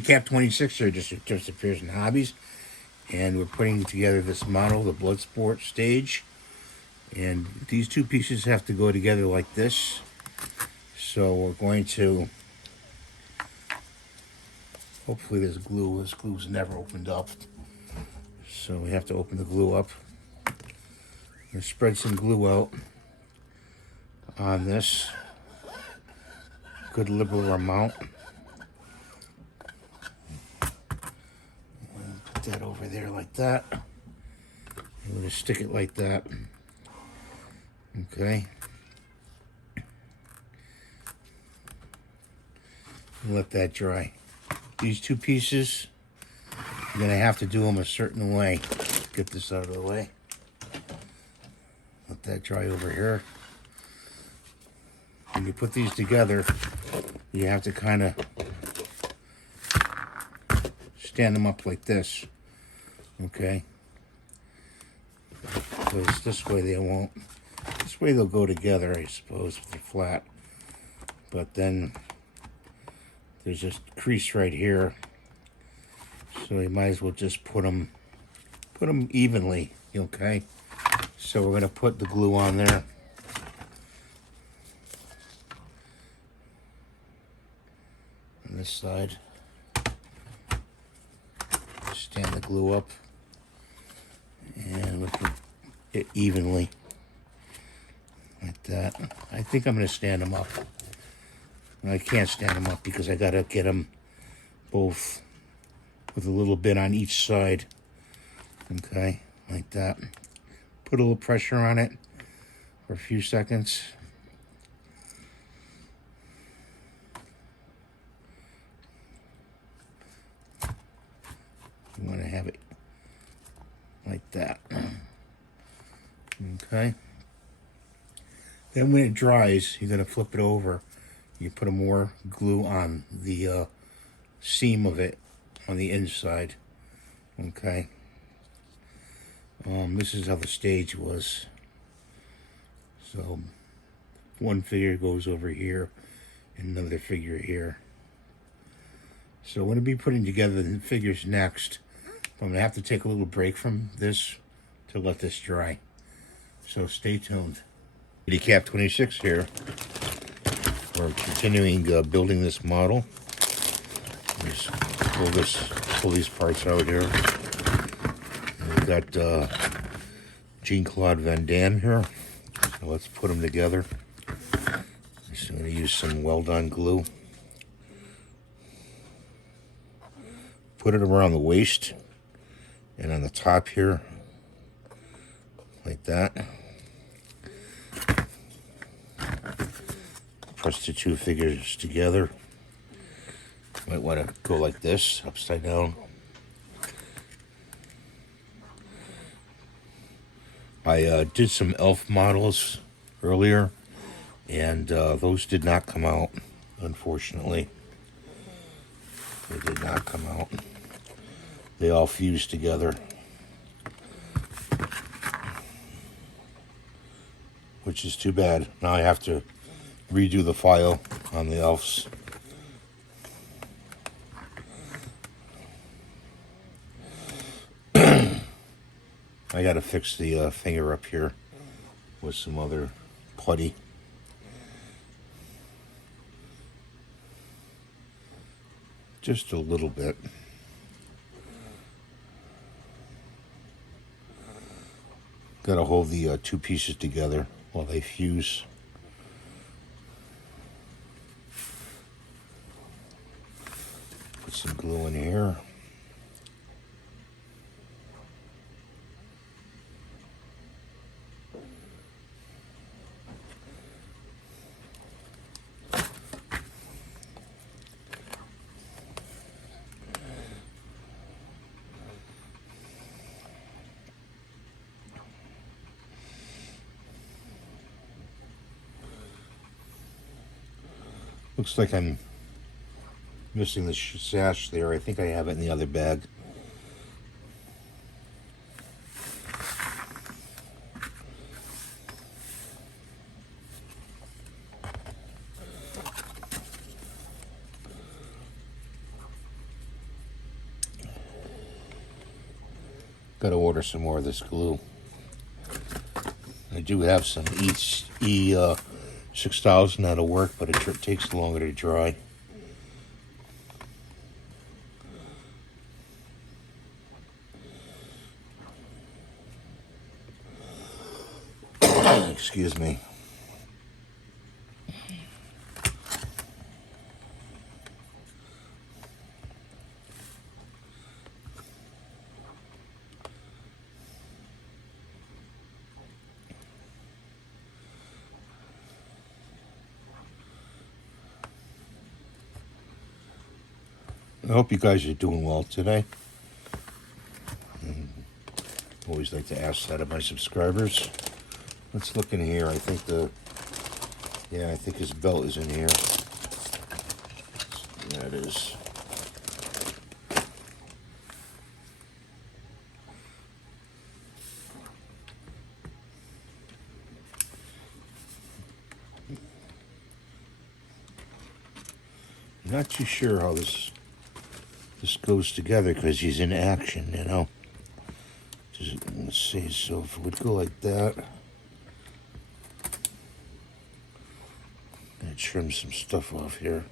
Cap 26 here just appears in hobbies, and we're putting together this model, the Bloodsport stage, and these two pieces have to go together like this. So we're going to, hopefully this glue's never opened up, so we have to open the glue up and spread some glue out on this, good liberal amount. Put that over there like that. I'm going to stick it like that. Okay. And let that dry. These two pieces, you're going to have to do them a certain way. Get this out of the way. Let that dry over here. When you put these together, you have to kind of stand them up like this. Okay? Because this way they won't. This way they'll go together, I suppose, if they're flat. But then there's this crease right here, so you might as well just put them evenly. Okay? So we're going to put the glue on there. On this side. Stand the glue up and look at it evenly like that. I think I'm going to stand them up. I can't stand them up because I got to get them both with a little bit on each side. Okay, like that. Put a little pressure on it for a few seconds. You want to have it like that. Okay. Then when it dries, you're going to flip it over. You put more glue on the seam of it on the inside. Okay. This is how the stage was. So one figure goes over here, and another figure here. So I'm going to be putting together the figures next. I'm going to have to take a little break from this to let this dry. So stay tuned. Cap 26 here. We're continuing building this model. Just pull these parts out here. And we've got Jean-Claude Van Damme here. So let's put them together. Just going to use some well-done glue. Put it around the waist and on the top here, like that. Press the two figures together. Might want to go like this, upside down. I did some elf models earlier, and those did not come out, unfortunately. They did not come out. They all fused together, which is too bad. Now I have to redo the file on the elves. I gotta fix the finger up here with some other putty. Just a little bit. Gotta hold the two pieces together while they fuse. Put some glue in here. Looks like I'm missing the sash there. I think I have it in the other bag. Got to order some more of this glue. I do have some E6000 that'll work, but it takes longer to dry. Excuse me. I hope you guys are doing well today. Always like to ask that of my subscribers. Let's look in here. I think his belt is in here. Yeah, it is. Not too sure how this goes together because he's in action, you know. Let's see, so if it would go like that, I'm gonna trim some stuff off here.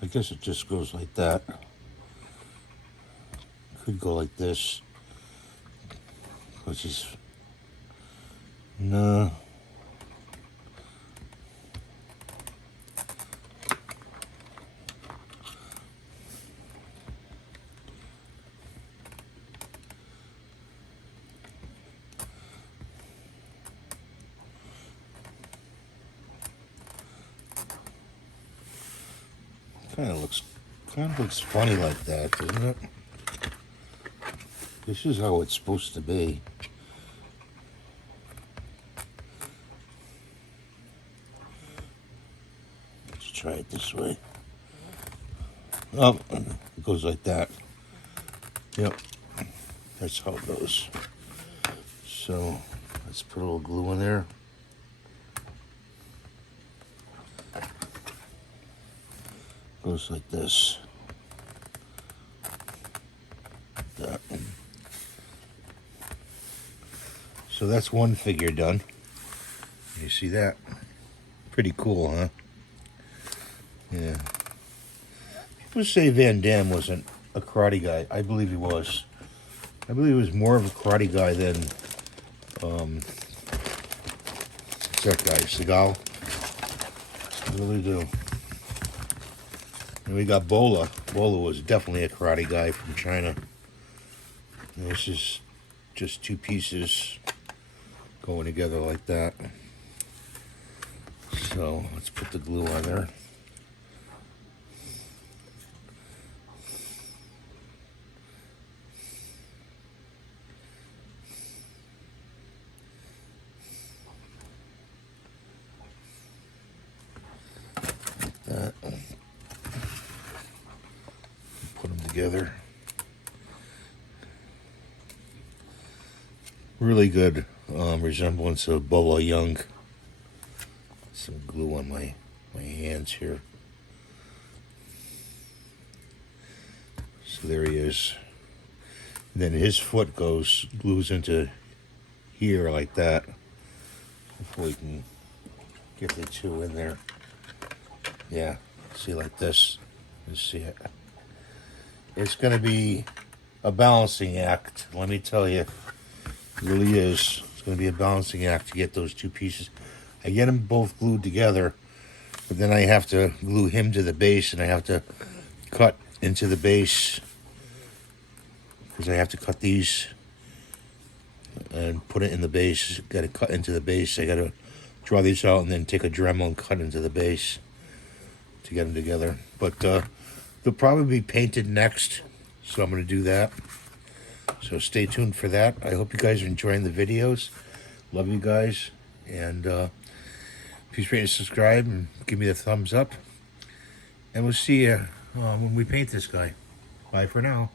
I guess it just goes like that. Could go like this, which is no. Kind of looks funny like that, doesn't it? This is how it's supposed to be. Let's try it this way. Oh, it goes like that. Yep, that's how it goes. So let's put a little glue in there. Goes like this. Like that. So that's one figure done. You see that? Pretty cool, huh? Yeah. People say Van Damme wasn't a karate guy. I believe he was. I believe he was more of a karate guy than what's that guy, Seagal? I really do. And we got Bola. Bola was definitely a karate guy from China. And this is just two pieces going together like that. So let's put the glue on there. Like that. Put them together. Really good resemblance of Bola Young. Some glue on my hands here. So there he is. And then his foot glues into here like that. Hopefully we can get the two in there. Yeah, see, like this. You see it. It's going to be a balancing act, let me tell you. It really is. It's going to be a balancing act to get those two pieces. I get them both glued together, but then I have to glue him to the base, and I have to cut into the base because I have to cut these and put it in the base. Got to cut into the base. I got to draw these out and then take a Dremel and cut into the base to get them together. But they'll probably be painted next, so I'm going to do that. So stay tuned for that. I hope you guys are enjoying the videos. Love you guys. And please rate and subscribe and give me the thumbs up. And we'll see you when we paint this guy. Bye for now.